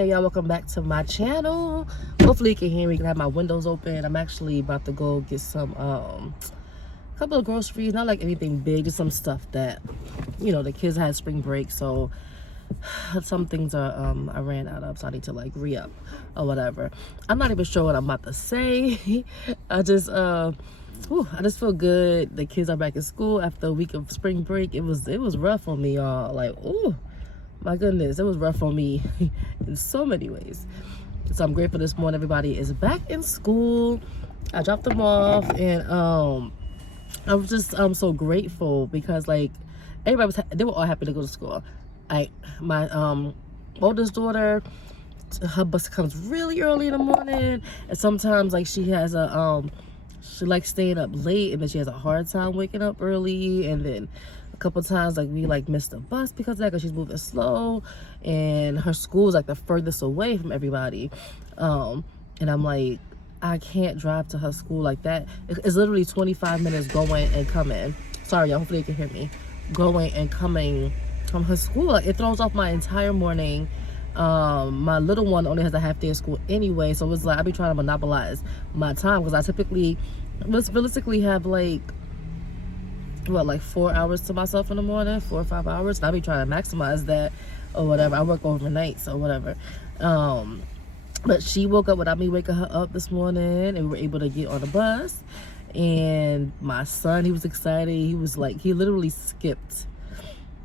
Hey y'all, welcome back to my channel. Hopefully you can hear me. I can have my windows open. I'm actually about to go get some couple of groceries, not like anything big, just some stuff that, you know, the kids had spring break, so some things are I ran out of, so I need to like re-up or whatever. I'm not even sure what I'm about to say. I just feel good. The kids are back in school after a week of spring break. It was rough on me, y'all. Like, ooh, my goodness, it was rough on me in so many ways. So I'm grateful this morning everybody is back in school. I dropped them off, and I'm so grateful because like everybody they were all happy to go to school. My oldest daughter, her bus comes really early in the morning, and sometimes like she has she likes staying up late, and then she has a hard time waking up early, and then a couple times like we like missed the bus because of that, because she's moving slow, and her school is like the furthest away from everybody, and I'm like, I can't drive to her school like that. It's literally 25 minutes going and coming. Sorry y'all, hopefully you can hear me. Going and coming from her school. It throws off my entire morning. My little one only has a half day of school anyway, so it's like I be trying to monopolize my time, because I typically realistically have like 4 hours to myself in the morning, 4 or 5 hours, and I be trying to maximize that or whatever. I work overnight, so whatever. But she woke up without me waking her up this morning, and we were able to get on the bus. And my son, he was excited. He was like, he literally skipped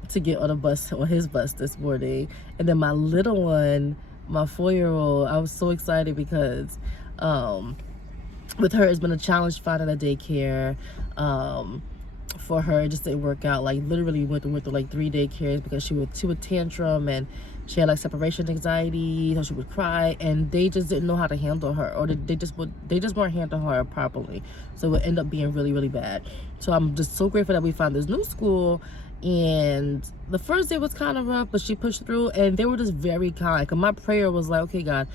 to get on a bus, on his bus this morning. And then my little one, my 4-year-old, I was so excited because with her, it's been a challenge finding a daycare. For her, it just didn't work out. Like literally went through like 3 daycares because she would tantrum, and she had like separation anxiety, so she would cry, and they just didn't know how to handle her, or they just weren't handling her properly, so it would end up being really, really bad. So I'm just so grateful that we found this new school. And the first day was kind of rough, but she pushed through, and they were just very kind. Cause my prayer was like, okay, God,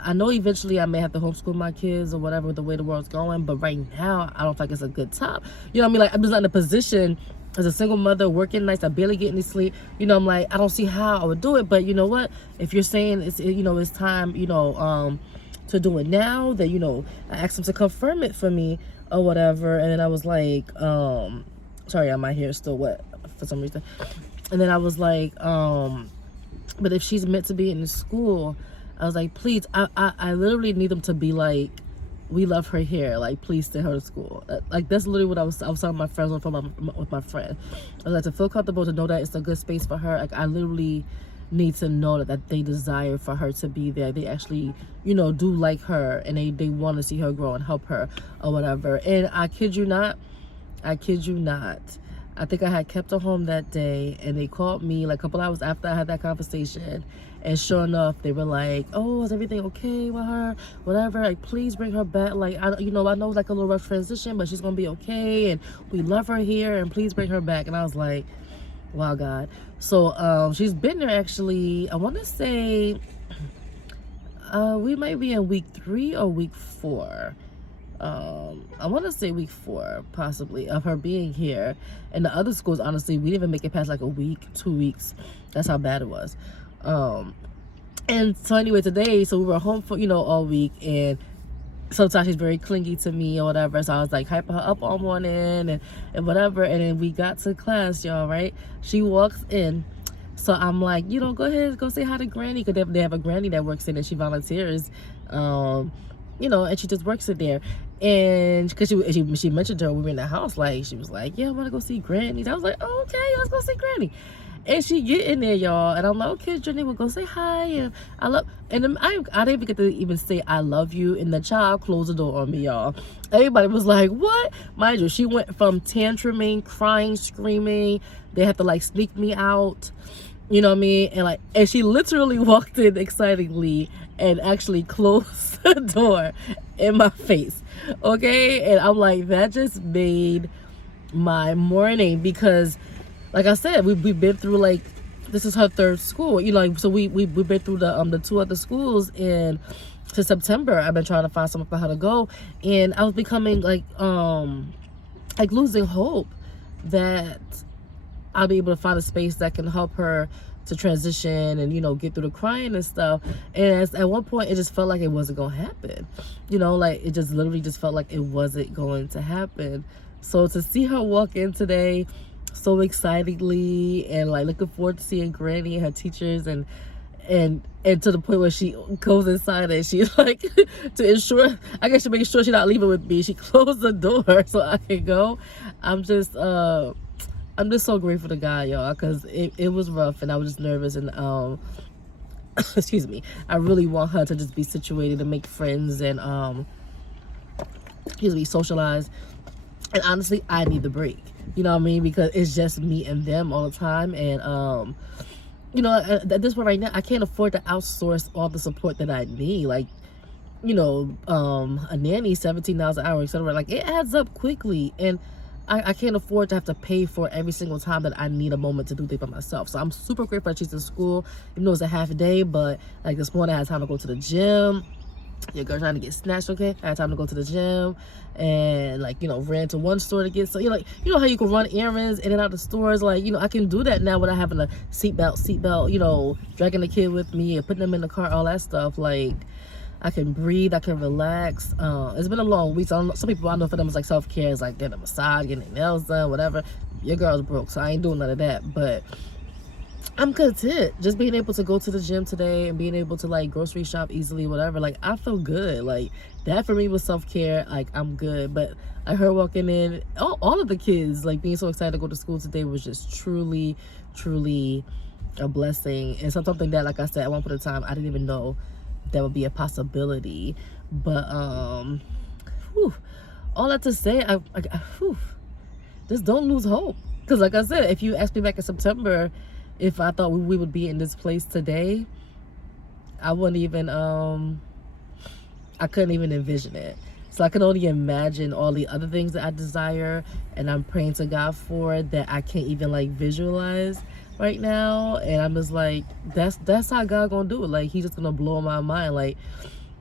I know eventually I may have to homeschool my kids or whatever with the way the world's going, but right now I don't think it's a good time. You know what I mean? Like, I'm just not in a position as a single mother, working nights, I barely get any sleep. You know, I'm like, I don't see how I would do it. But you know what? If you're saying it's, you know, it's time, you know, to do it now, then, you know, I asked him to confirm it for me or whatever. And then I was like, sorry, my hair is still wet for some reason. And then I was like, but if she's meant to be in the school, I was like, please, I literally need them to be like, we love her here, like, please send her to school. Like, that's literally what I was telling my friends with my friend. I was like, to feel comfortable, to know that it's a good space for her. Like, I literally need to know that they desire for her to be there. They actually, you know, do like her, and they want to see her grow and help her or whatever. And I kid you not, I think I had kept her home that day, and they called me like a couple hours after I had that conversation, and sure enough, they were like, oh, is everything okay with her, whatever, like, please bring her back. Like, I know it's like a little rough transition, but she's gonna be okay, and we love her here, and please bring her back. And I was like, wow, God. So she's been there actually, I want to say we might be in week 3 or week 4. I want to say week 4 possibly of her being here. And the other schools, honestly, we didn't even make it past like a week, 2 weeks. That's how bad it was. And so anyway, today, so we were home for, you know, all week, and sometimes she's very clingy to me or whatever, so I was like hyping her up all morning and whatever. And then we got to class, y'all, right? She walks in, so I'm like, you know, go ahead, go say hi to Granny, because they have a granny that works in, and she volunteers, you know, and she just works in there. And because she mentioned to her when we were in the house, like, she was like, yeah, I want to go see Granny. I was like, oh, okay, let's go see Granny. And she get in there, y'all, and I'm like, okay, Jenny, we'll go say hi, and then I didn't even get to even say I love you, and the child closed the door on me, y'all. Everybody was like, what? Mind you, she went from tantruming, crying, screaming. They had to like sneak me out, you know what I mean? And she literally walked in excitedly and actually closed the door in my face, okay? And I'm like, that just made my morning, because like I said, we've been through, like, this is her 3rd school, you know, like, so we've been through the 2 other schools, and to September I've been trying to find somewhere for her to go, and I was becoming like losing hope that I'll be able to find a space that can help her to transition and, you know, get through the crying and stuff. And at one point, it just felt like it wasn't going to happen. You know, like, it just literally just felt like it wasn't going to happen. So to see her walk in today so excitedly and, like, looking forward to seeing Granny and her teachers and to the point where she goes inside and she's like, to ensure, I guess, to make sure she's not leaving with me, she closed the door so I can go. I'm just so grateful to God, y'all, because it was rough and I was just nervous and excuse me, I really want her to just be situated and make friends and excuse me, socialize. And honestly, I need the break, you know what I mean, because it's just me and them all the time. And you know, at this point right now, I can't afford to outsource all the support that I need. Like, you know, a nanny, $17 an hour, etc. Like, it adds up quickly, and I can't afford to have to pay for every single time that I need a moment to do things by myself. So I'm super grateful that she's in school, even though it's a half a day. But like this morning, I had time to go to the gym. Your girl trying to get snatched, okay? I had time to go to the gym and, like, you know, ran to one store to get, so, you know, like, you know how you can run errands in and out of stores? Like, you know, I can do that now without having a seatbelt, you know, dragging the kid with me and putting them in the car, all that stuff. Like, I can breathe, I can relax. It's been a long week, so some people, I know for them, it's like self-care, it's like getting a massage, getting their nails done, whatever. Your girl's broke, so I ain't doing none of that, but I'm content just being able to go to the gym today and being able to, like, grocery shop easily, whatever. Like, I feel good. Like, that for me was self-care. Like, I'm good. But I heard walking in, all of the kids, like, being so excited to go to school today was just truly a blessing. And something that, like I said, at one point in time, I didn't even know that would be a possibility. But whew, all that to say, just don't lose hope. Because like I said, if you asked me back in September if I thought we would be in this place today, I wouldn't even, I couldn't even envision it. So I can only imagine all the other things that I desire and I'm praying to God for that I can't even, like, visualize right now. And I'm just like, that's how God gonna do it. Like, he's just gonna blow my mind. Like,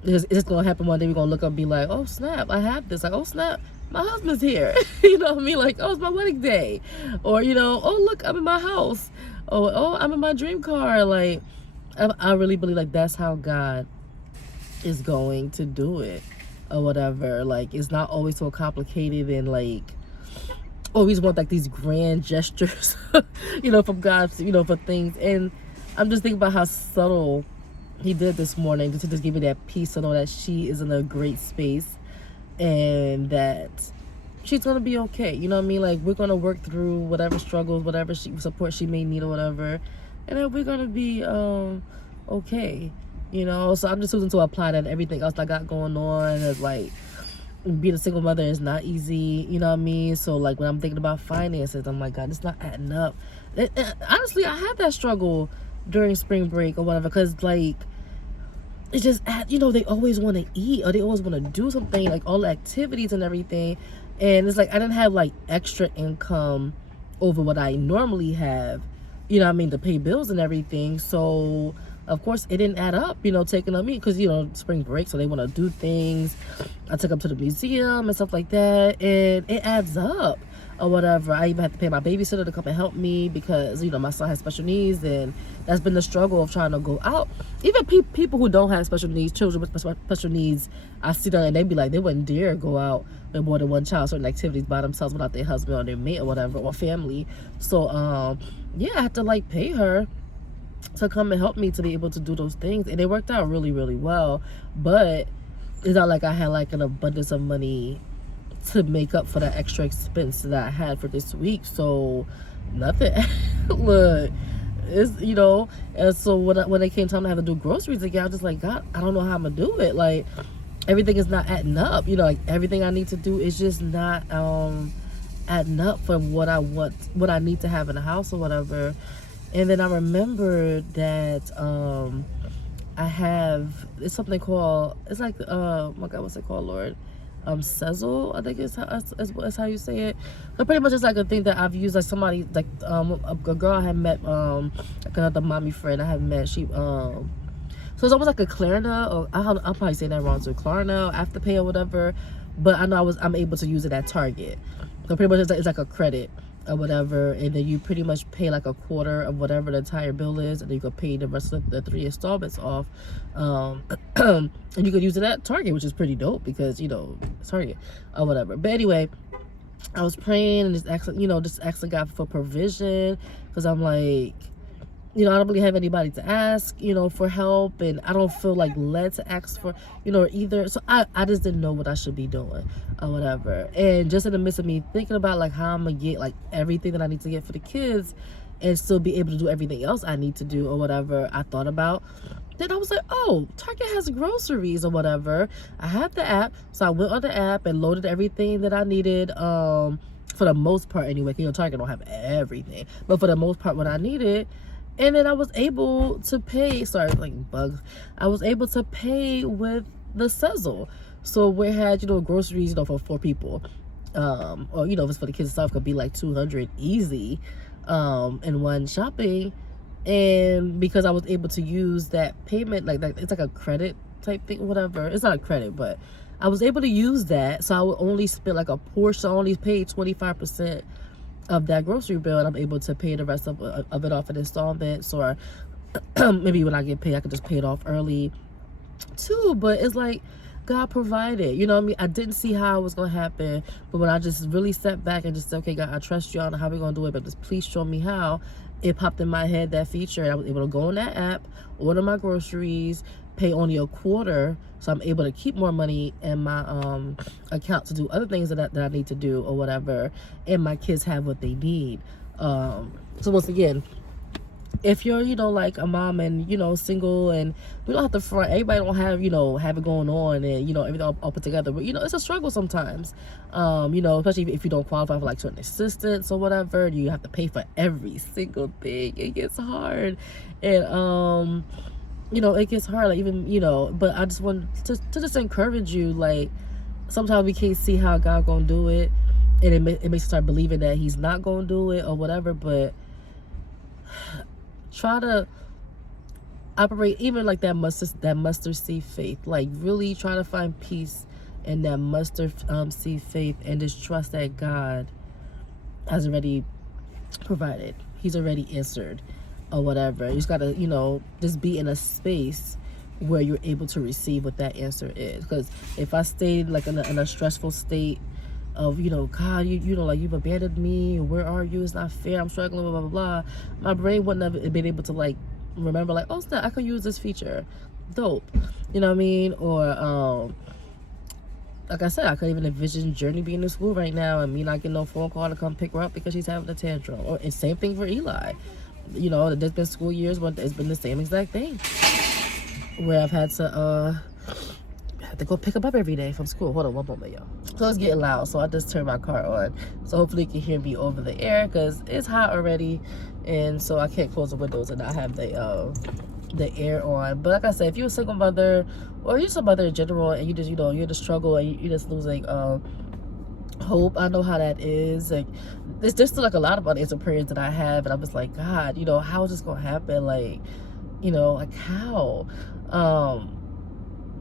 it's just gonna happen one day. We're gonna look up and be like, oh snap, I have this. Like, oh snap, my husband's here. You know what I mean? Like, oh, it's my wedding day. Or, you know, oh look, I'm in my house. Oh, I'm in my dream car. Like, I really believe, like, that's how God is going to do it or whatever. Like, it's not always so complicated and, like, always want, like, these grand gestures, you know, from God, you know, for things. And I'm just thinking about how subtle he did this morning to just give me that peace to know that she is in a great space and that she's gonna be okay. You know what I mean? Like, we're gonna work through whatever struggles, whatever support she may need or whatever, and then we're gonna be okay. You know, so I'm just choosing to apply that to everything else I got going on. As, like, being a single mother is not easy, you know what I mean? So, like, when I'm thinking about finances, I'm like, God, it's not adding up. Honestly, I had that struggle during spring break or whatever, because, like, it's just, you know, they always want to eat or they always want to do something, like, all the activities and everything. And it's like, I didn't have, like, extra income over what I normally have, you know what I mean, to pay bills and everything. So, of course, it didn't add up, you know, taking on me, because, you know, spring break, so they want to do things. I took them to the museum and stuff like that, and it adds up or whatever. I even had to pay my babysitter to come and help me because, you know, my son has special needs, and that's been the struggle of trying to go out. Even people who don't have special needs, children with special needs, I see them and they be like, they wouldn't dare go out with more than one child, certain activities by themselves without their husband or their mate or whatever, or family. So, yeah, I had to, like, pay her to come and help me to be able to do those things, and it worked out really well. But it's not like I had, like, an abundance of money to make up for that extra expense that I had for this week. So nothing. Look, it's, you know. And so when it came time to have to do groceries again, I was just like, God, I don't know how I'm gonna do it. Like, everything is not adding up, you know. Like, everything I need to do is just not adding up for what I want, what I need to have in the house or whatever. And then I remembered that I have, it's something called, it's like, oh my God, what's it called, Lord? Sezzle, I think is how you say it. But pretty much it's like a thing that I've used, like somebody, like a girl I had met, like another mommy friend I had met, she, so it's almost like a Klarna, or I'm probably saying that wrong, so Klarna, Afterpay or whatever, but I know I'm able to use it at Target. So pretty much it's like a credit or whatever, and then you pretty much pay like a quarter of whatever the entire bill is, and then you could pay the rest of the 3 installments off. And you could use it at Target, which is pretty dope because, you know, it's Target or whatever. But anyway, I was praying and just asking God for provision, because I'm like, you know, I don't really have anybody to ask, you know, for help, and I don't feel like led to ask for, you know, either. So I just didn't know what I should be doing or whatever. And just in the midst of me thinking about like how I'm gonna get like everything that I need to get for the kids and still be able to do everything else I need to do or whatever, I thought about. Then I was like, oh, Target has groceries or whatever. I have the app, so I went on the app and loaded everything that I needed. For the most part, anyway. You know, Target don't have everything, but for the most part, what I needed. And then I was able to pay. Sorry, like bugs. I was able to pay with the Sezzle. So we had, you know, groceries, you know, for 4 people. Or, you know, if it's for the kids and stuff, could be like $200 easy in one shopping. And because I was able to use that payment, like that, it's like a credit type thing, whatever. It's not a credit, but I was able to use that. So I would only spend like a portion. I only paid 25% of that grocery bill, and I'm able to pay the rest of it off in installments, or maybe when I get paid I could just pay it off early too. But it's like God provided, you know what I mean? I didn't see how it was gonna happen, but when I just really sat back and just said, okay, God, I trust you, I don't know how we're gonna do it, but just please show me how, it popped in my head, that feature, and I was able to go on that app, order my groceries, pay only a quarter, so I'm able to keep more money in my account to do other things that I need to do or whatever, and my kids have what they need. So once again, if you're, you know, like a mom and, you know, single, and we don't have to front, everybody don't have, you know, have it going on and, you know, everything all put together, but, you know, it's a struggle sometimes, you know, especially if you don't qualify for like certain assistance or whatever, you have to pay for every single thing. It gets hard, and you know, it gets hard, like, even, you know, but I just want to just encourage you, like, sometimes we can't see how God gonna do it, and it makes you start believing that he's not gonna do it or whatever, but try to operate even like that mustard seed faith. Like, really try to find peace in that mustard seed faith, and just trust that God has already provided. He's already answered or whatever. You just gotta, you know, just be in a space where you're able to receive what that answer is. Because if I stayed like in a stressful state of, you know, God, you know, like, you've abandoned me, where are you, it's not fair, I'm struggling, blah blah blah, my brain wouldn't have been able to like remember like, oh snap, I could use this feature, dope, you know what I mean? Or like I said, I could even envision Journey being in school right now and me not getting no phone call to come pick her up because she's having a tantrum. Or and same thing for Eli. You know, there's been school years but it's been the same exact thing, where I've had to go pick him up every day from school. Hold on one moment, y'all. So it's getting loud, so I just turned my car on, so hopefully you can hear me over the air, because it's hot already, and so I can't close the windows and not have the air on. But like I said, if you're a single mother, or you're just a mother in general, and you just, you know, you're in a struggle and you're just losing hope, I know how that is. Like, there's still like a lot of unanswered prayers that I have, and I'm just like, God, you know, how is this gonna happen? Like, you know, like, how?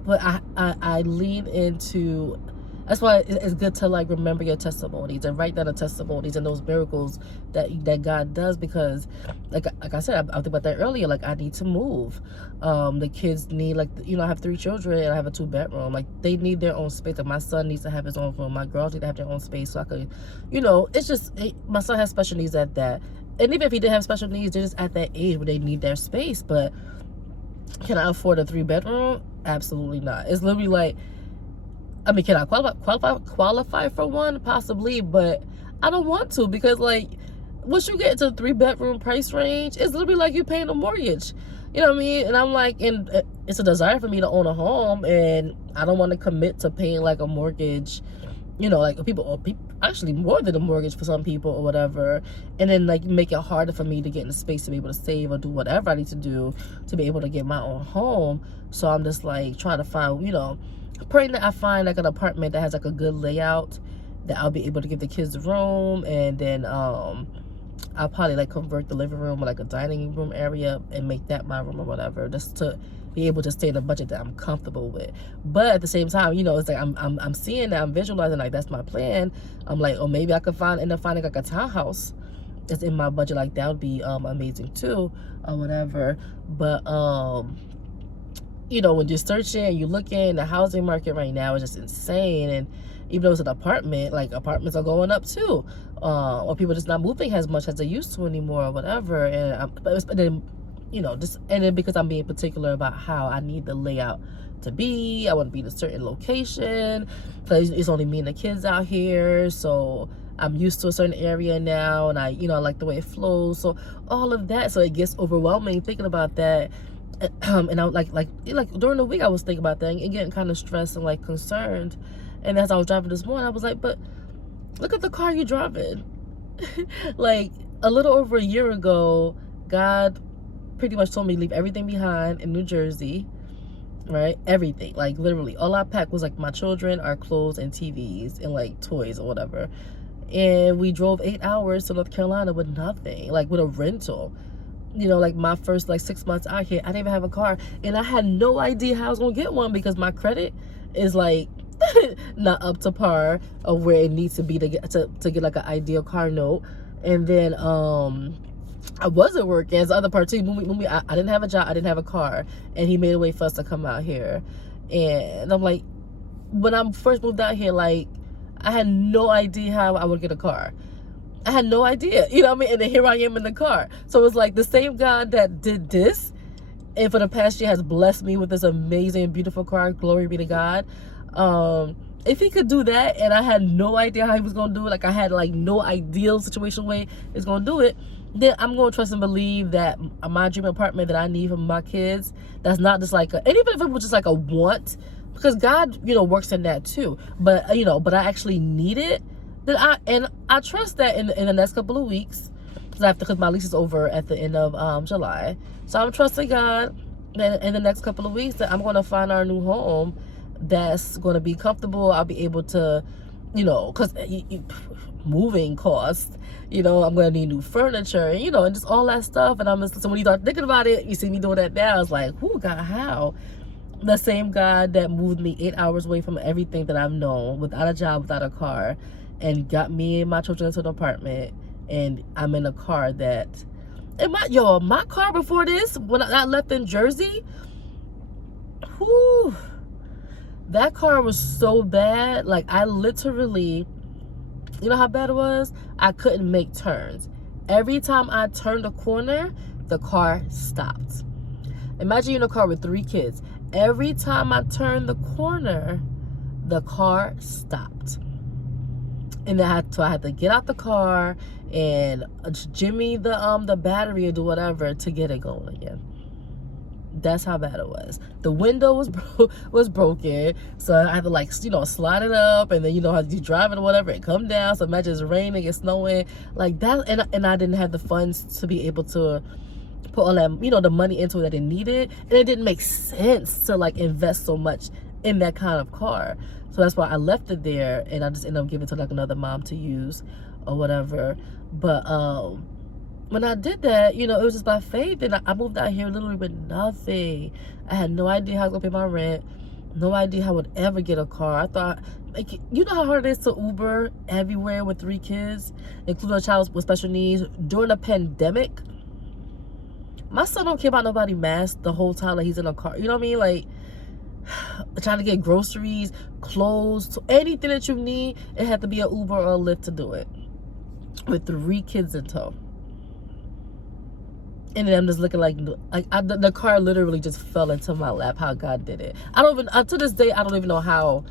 But I lean into, that's why it's good to like remember your testimonies and write down the testimonies and those miracles that God does, because like I said, I think about that earlier, like, I need to move. The kids need, like, you know, I have 3 children and I have a 2-bedroom, like, they need their own space. Like, my son needs to have his own room, my girls need to have their own space, so I could, you know, it's just, my son has special needs at that, and even if he did have special needs, they're just at that age where they need their space. But can I afford a 3-bedroom? Absolutely not. It's literally like, I mean, can I qualify for one? Possibly, but I don't want to, because like, once you get into the 3-bedroom price range, it's literally like you paying a mortgage. You know what I mean? And I'm like, and it's a desire for me to own a home, and I don't want to commit to paying like a mortgage, you know, like people actually more than a mortgage for some people or whatever, and then like make it harder for me to get in the space to be able to save or do whatever I need to do to be able to get my own home. So I'm just like trying to find, you know, praying that I find like an apartment that has like a good layout, that I'll be able to give the kids the room, and then I'll probably like convert the living room or like a dining room area and make that my room or whatever, just to be able to stay in a budget that I'm comfortable with. But at the same time, you know, it's like I'm seeing that, I'm visualizing like that's my plan. I'm like, oh, maybe I could end up finding like a townhouse that's in my budget. Like that would be amazing too, or whatever. But you know, when you're searching and you're looking, the housing market right now is just insane. And even though it's an apartment, like apartments are going up too, or people just not moving as much as they used to anymore, or whatever. And but then, you know, just, and then because I'm being particular about how I need the layout to be, I want to be in a certain location because it's only me and the kids out here, so I'm used to a certain area now, and I, you know, I like the way it flows. So all of that, so it gets overwhelming thinking about that. And I like during the week I was thinking about that and getting kind of stressed and like concerned. And as I was driving this morning, I was like, but look at the car you're driving. Like a little over a year ago, God pretty much told me to leave everything behind in New Jersey, right? Everything, like literally all I packed was like my children, our clothes, and TVs, and like toys or whatever. And we drove 8 hours to North Carolina with nothing, like with a rental. You know, like my first like 6 months out here, I didn't even have a car, and I had no idea how I was gonna get one because my credit is like not up to par of where it needs to be to get like an ideal car note. And then I wasn't working. As the other part too, I didn't have a job, I didn't have a car, and he made a way for us to come out here. And I'm like, when I first moved out here, like I had no idea how I would get a car. I had no idea, you know what I mean? And then here I am in the car. So it's like the same God that did this, and for the past year has blessed me with this amazing, beautiful car. Glory be to God. If he could do that, and I had no idea how he was going to do it, like I had like no ideal situation way he's going to do it, then I'm going to trust and believe that my dream apartment that I need for my kids, that's not just like and even if it was just like a want, because God, you know, works in that too. But, you know, but I actually need it. Then I trust that in the next couple of weeks, because my lease is over at the end of July. So I'm trusting God that in the next couple of weeks that I'm going to find our new home that's going to be comfortable. I'll be able to, you know, because moving costs, you know, I'm going to need new furniture, you know, and just all that stuff. And so when you start thinking about it, you see me doing that now. It's like, oh God, how? The same God that moved me 8 hours away from everything that I've known, without a job, without a car, and got me and my children into an apartment, and I'm in a car that, and my car before this, when I left in Jersey, whew, that car was so bad. Like I literally, you know how bad it was? I couldn't make turns. Every time I turned a corner, the car stopped. Imagine you're in a car with 3 kids. Every time I turned the corner, the car stopped. And then I had to get out the car and jimmy the battery or do whatever to get it going again. That's how bad it was. The window was broken, so I had to, like, you know, slide it up, and then, you know, as you driving or whatever, it come down. So imagine it's raining, it's snowing, like that, and I didn't have the funds to be able to put all that, you know, the money into it that it needed, and it didn't make sense to like invest so much in that kind of car. So that's why I left it there, and I just ended up giving it to like another mom to use or whatever. But when I did that, you know, it was just by faith, and I moved out here literally with nothing. I had no idea how I was gonna pay my rent, no idea how I would ever get a car. I thought, like, you know how hard it is to Uber everywhere with 3 kids, including a child with special needs during a pandemic. My son don't care about nobody mask the whole time that he's in a car. You know what I mean? Like, trying to get groceries, clothes, anything that you need, it had to be an Uber or a Lyft to do it, with 3 kids in tow. And then I'm just looking like the car literally just fell into my lap. How God did it, I don't even, to this day, I don't even know how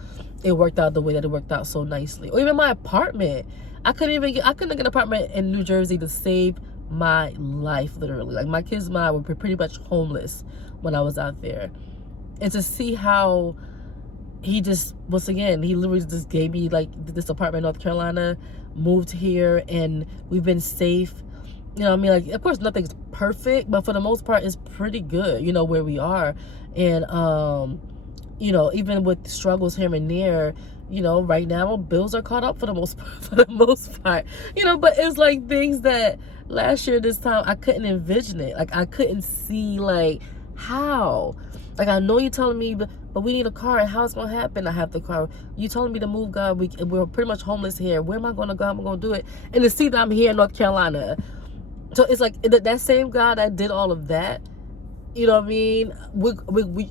it worked out the way that it worked out so nicely. Or even my apartment, I couldn't get an apartment in New Jersey to save my life, literally. Like, my kids and I were pretty much homeless when I was out there. And to see how he just, once again, he literally just gave me like this apartment in North Carolina, moved here, and we've been safe. You know what I mean? Like, of course, nothing's perfect, but for the most part, it's pretty good, you know, where we are. And, you know, even with struggles here and there, you know, right now, bills are caught up for the most part, you know, but it's like things that last year, this time, I couldn't envision it. Like, I couldn't see, like, how. Like, I know you're telling me, but we need a car, and how it's going to happen? I have the car. You telling me to move, God. We're pretty much homeless here. Where am I going to go? How am I going to do it? And to see that I'm here in North Carolina. So it's like that same God that did all of that, you know what I mean? We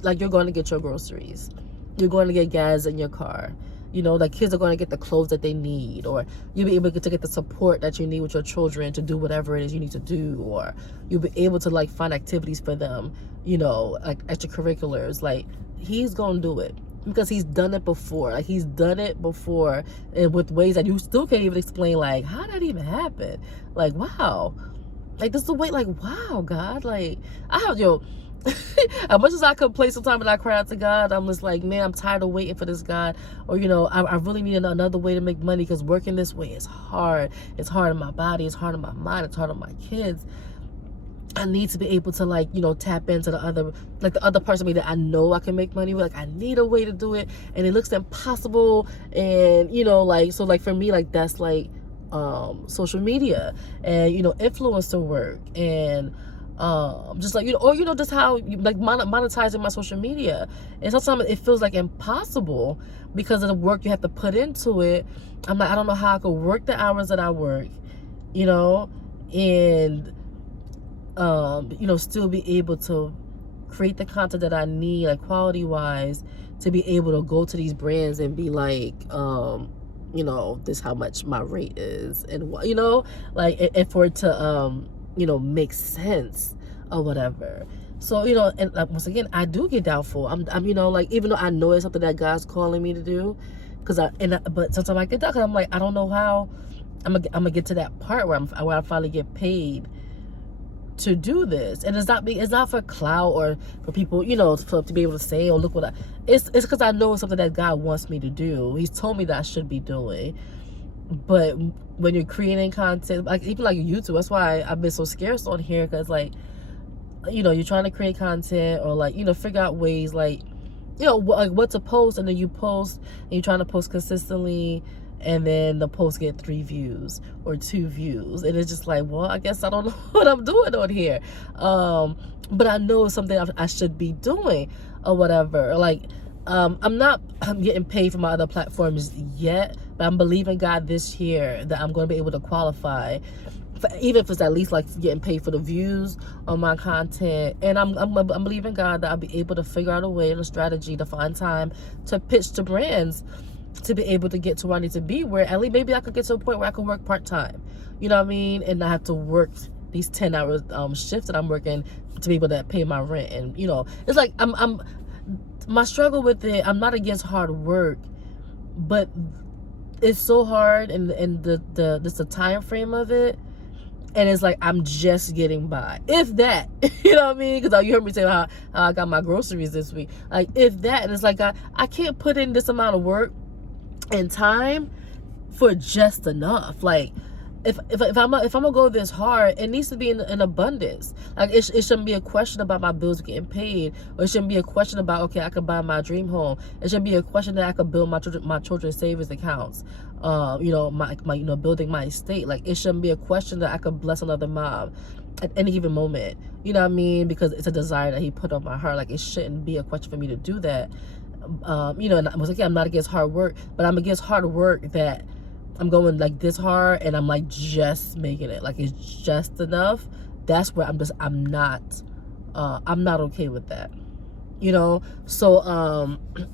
like, you're going to get your groceries. You're going to get gas in your car. You know, like, kids are going to get the clothes that they need, or you'll be able to get the support that you need with your children to do whatever it is you need to do, or you'll be able to, like, find activities for them, you know, like extracurriculars. Like, he's going to do it because he's done it before. Like, he's done it before, and with ways that you still can't even explain, like, how did that even happen? Like, wow. Like, this is the way, like, wow, God. Like, as much as I complain sometimes and I cry out to God, I'm just like, man, I'm tired of waiting for this, God. Or, you know, I really need another way to make money, because working this way is hard. It's hard on my body. It's hard on my mind. It's hard on my kids. I need to be able to, like, you know, tap into the other parts of me that I know I can make money with. Like, I need a way to do it, and it looks impossible. And, you know, like, so, like, for me, like, that's like social media and, you know, influencer work, and just like, you know, or, you know, just how like monetizing my social media. And sometimes it feels like impossible because of the work you have to put into it. I'm like, I don't know how I could work the hours that I work, you know, and you know, still be able to create the content that I need, like, quality wise, to be able to go to these brands and be like, you know, this how much my rate is, and what, you know, like, and for it to you know, make sense or whatever. So, you know, and once again, I do get doubtful. I'm you know, like, even though I know it's something that God's calling me to do, but sometimes I get down, because I'm like, I don't know how I'm gonna get to that part where I finally get paid to do this. And it's not for clout or for people, you know, to be able to say, oh, look what it's because I know it's something that God wants me to do. He's told me that I should be doing. But when you're creating content, like, even like YouTube, that's why I've been so scarce on here, because, like, you know, you're trying to create content, or, like, you know, figure out ways, like, you know, like, what to post, and then you post, and you're trying to post consistently, and then the post get 3 views or 2 views, and it's just like, well, I guess I don't know what I'm doing on here, but I know it's something I should be doing or whatever. Like, I'm not getting paid for my other platforms yet, but I'm believing God this year that I'm going to be able to qualify, even if it's at least like getting paid for the views on my content. And I'm believing God that I'll be able to figure out a way and a strategy to find time to pitch to brands, to be able to get to where I need to be, where at least maybe I could get to a point where I can work part-time, you know what I mean, and not have to work these 10-hour shifts that I'm working to be able to pay my rent. And, you know, it's like, my struggle with it, I'm not against hard work, but it's so hard, and the time frame of it, and it's like, I'm just getting by, if that. You know what I mean? Because you heard me say how I got my groceries this week, like, if that. And it's like, I can't put in this amount of work and time for just enough. Like, if I'm gonna go this hard, it needs to be in abundance. Like, it shouldn't be a question about my bills getting paid, or it shouldn't be a question about, okay, I could buy my dream home. It shouldn't be a question that I could build my children's savings accounts, you know, my you know, building my estate. Like, it shouldn't be a question that I could bless another mom at any given moment, you know what I mean, because it's a desire that he put on my heart. Like, it shouldn't be a question for me to do that. You know, and once again, I'm not against hard work, but I'm against hard work that I'm going like this hard and I'm like just making it, like, it's just enough. That's where I'm not okay with that, you know. So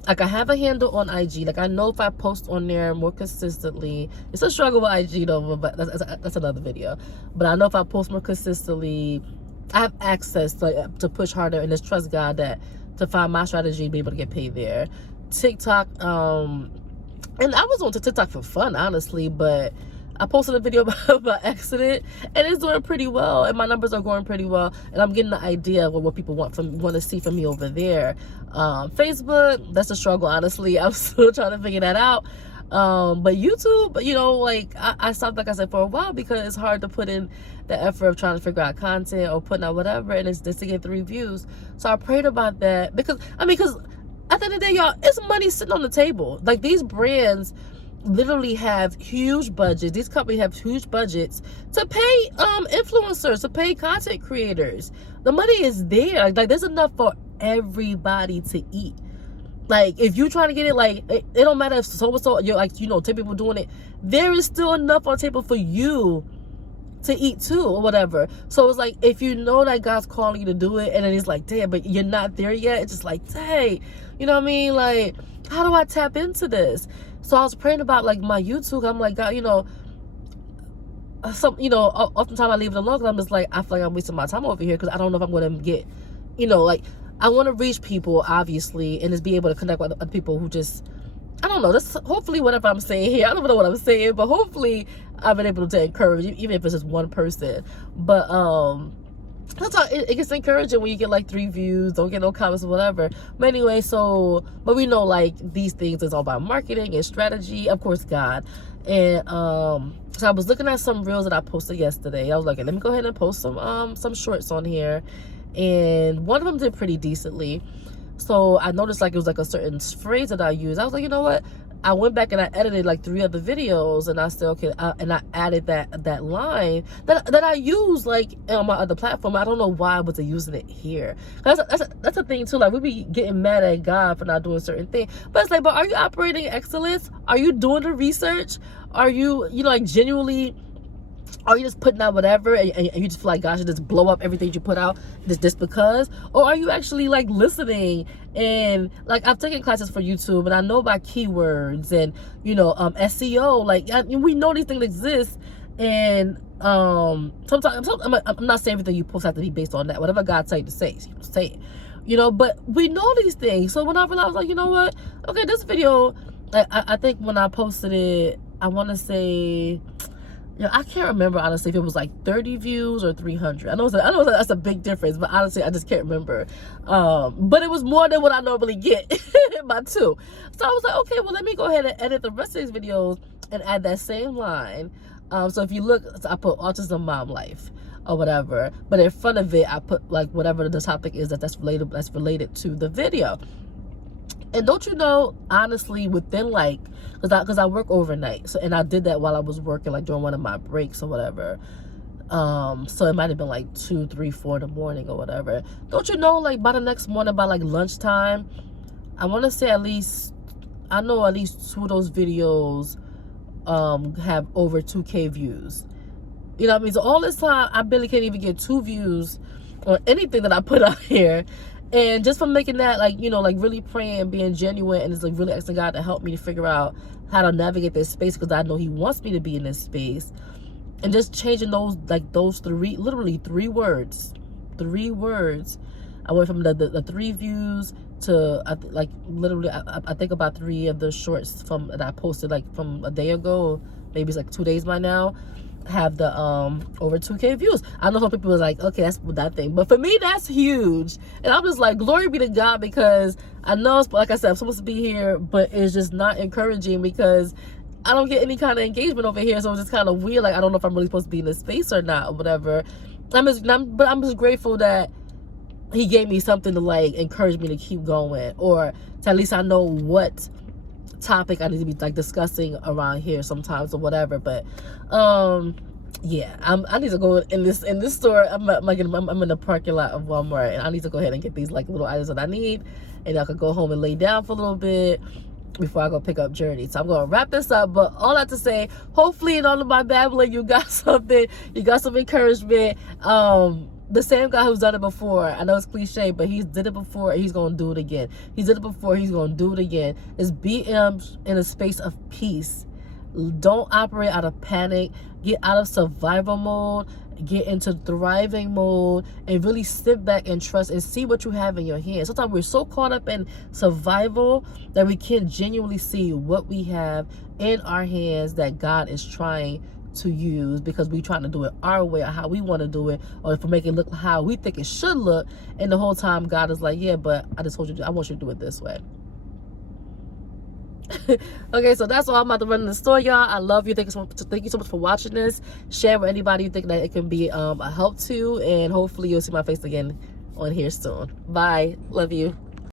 like, I have a handle on IG. Like, I know if I post on there more consistently, it's a struggle with IG though, but that's another video. But I know if I post more consistently, I have access to push harder, and just trust God that to find my strategy to be able to get paid there. TikTok, and I was on to TikTok for fun, honestly, but I posted a video about accident, and it's doing pretty well, and my numbers are going pretty well, and I'm getting the idea of what people want to see from me over there. Facebook, that's a struggle, honestly. I'm still trying to figure that out. But YouTube, you know, like, I stopped, like I said, for a while, because it's hard to put in the effort of trying to figure out content or putting out whatever, and it's just to get 3 views. So I prayed about that, because at the end of the day, y'all, it's money sitting on the table. Like, these brands literally have huge budgets. These companies have huge budgets to pay influencers, to pay content creators. The money is there. Like, there's enough for everybody to eat. Like, if you're trying to get it, like, it don't matter if so-and-so, you're like, 10 people doing it. There is still enough on the table for you to eat too, or whatever. So it's like, if you know that God's calling you to do it, and then he's like, damn, but you're not there yet, it's just like, dang, you know what I mean? Like, how do I tap into this? So I was praying about, like, my YouTube. I'm like, God, oftentimes I leave it alone because I'm just like, I feel like I'm wasting my time over here because I don't know if I'm going to get, like, I want to reach people, obviously, and just be able to connect with other people who just, I don't know, this, hopefully whatever I'm saying here, I don't know what I'm saying, but hopefully I've been able to encourage, even if it's just one person. But that's how it gets encouraging when you get like 3 views, don't get no comments or whatever. But anyway, but we know, like, these things is all about marketing and strategy, of course, God. And so I was looking at some reels that I posted yesterday. I was like, let me go ahead and post some shorts on here, and one of them did pretty decently. So I noticed, like, it was like a certain phrase that I used. I was like, you know what? I went back and I edited like 3 other videos, and I said, okay, and I added that line that I use like on my other platform. I don't know why I wasn't using it here. That's a thing too. Like, we be getting mad at God for not doing certain things, but it's like, but are you operating excellence? Are you doing the research? Are you, like, genuinely? Are you just putting out whatever and you just feel like God should just blow up everything you put out just because? Or are you actually, like, listening? And, like, I've taken classes for YouTube, and I know about keywords and, SEO. Like, we know these things exist. And sometimes I'm not saying everything you post have to be based on that. Whatever God tells you to say, say it. But we know these things. So when I realized, like, you know what? Okay, this video, I think when I posted it, I want to say, I can't remember, honestly, if it was like 30 views or 300. I know that's a big difference, but honestly, I just can't remember. But it was more than what I normally get by 2. So I was like, okay, well, let me go ahead and edit the rest of these videos and add that same line. So if you look, I put Autism MomLife or whatever, but in front of it, I put, like, whatever the topic is that's related to the video. And don't you know, honestly, within, like, because I work overnight, so, and I did that while I was working, like, during one of my breaks or whatever. So it might have been like 2, 3, 4 in the morning or whatever. Don't you know, like, by the next morning, by like lunchtime, I want to say at least 2 of those videos have over 2K views. You know what I mean? So all this time, I barely can't even get 2 views on anything that I put out here. And just from making that, like, like, really praying, being genuine, and just, like, really asking God to help me to figure out how to navigate this space, because I know he wants me to be in this space. And just changing those 3, literally 3 words. 3 words. I went from the 3 views to, literally, I think about 3 of the shorts that I posted, like, from a day ago. Maybe it's like 2 days by now. Have the over 2K views. I know some people are like, okay, that's that thing, but for me, that's huge. And I'm just like, glory be to God, because I know, like I said, I'm supposed to be here, but it's just not encouraging because I don't get any kind of engagement over here. So it's just kind of weird. Like, I don't know if I'm really supposed to be in this space or not, or whatever. But I'm just grateful that he gave me something to, like, encourage me to keep going, or to at least I know what topic I need to be, like, discussing around here sometimes or whatever. But yeah, I need to go in this store. I'm in the parking lot of Walmart, and I need to go ahead and get these, like, little items that I need, and I could go home and lay down for a little bit before I go pick up Journey. So I'm gonna wrap this up, but all that to say, hopefully in all of my babbling, you got something, you got some encouragement. The same guy who's done it before, I know it's cliche, but he's did it before and he's gonna do it again. He's did it before, he's gonna do it again. Is be in a space of peace. Don't operate out of panic. Get out of survival mode. Get into thriving mode, and really sit back and trust and see what you have in your hands. Sometimes we're so caught up in survival that we can't genuinely see what we have in our hands that God is trying to use, because we're trying to do it our way, or how we want to do it, or if we make it look how we think it should look. And the whole time God is like, yeah, but I just told you, I want you to do it this way. Okay, so that's all. I'm about to run in the store, y'all. I love you. Thank you so much for watching this. Share with anybody you think that it can be a help to, and hopefully you'll see my face again on here soon. Bye. Love you.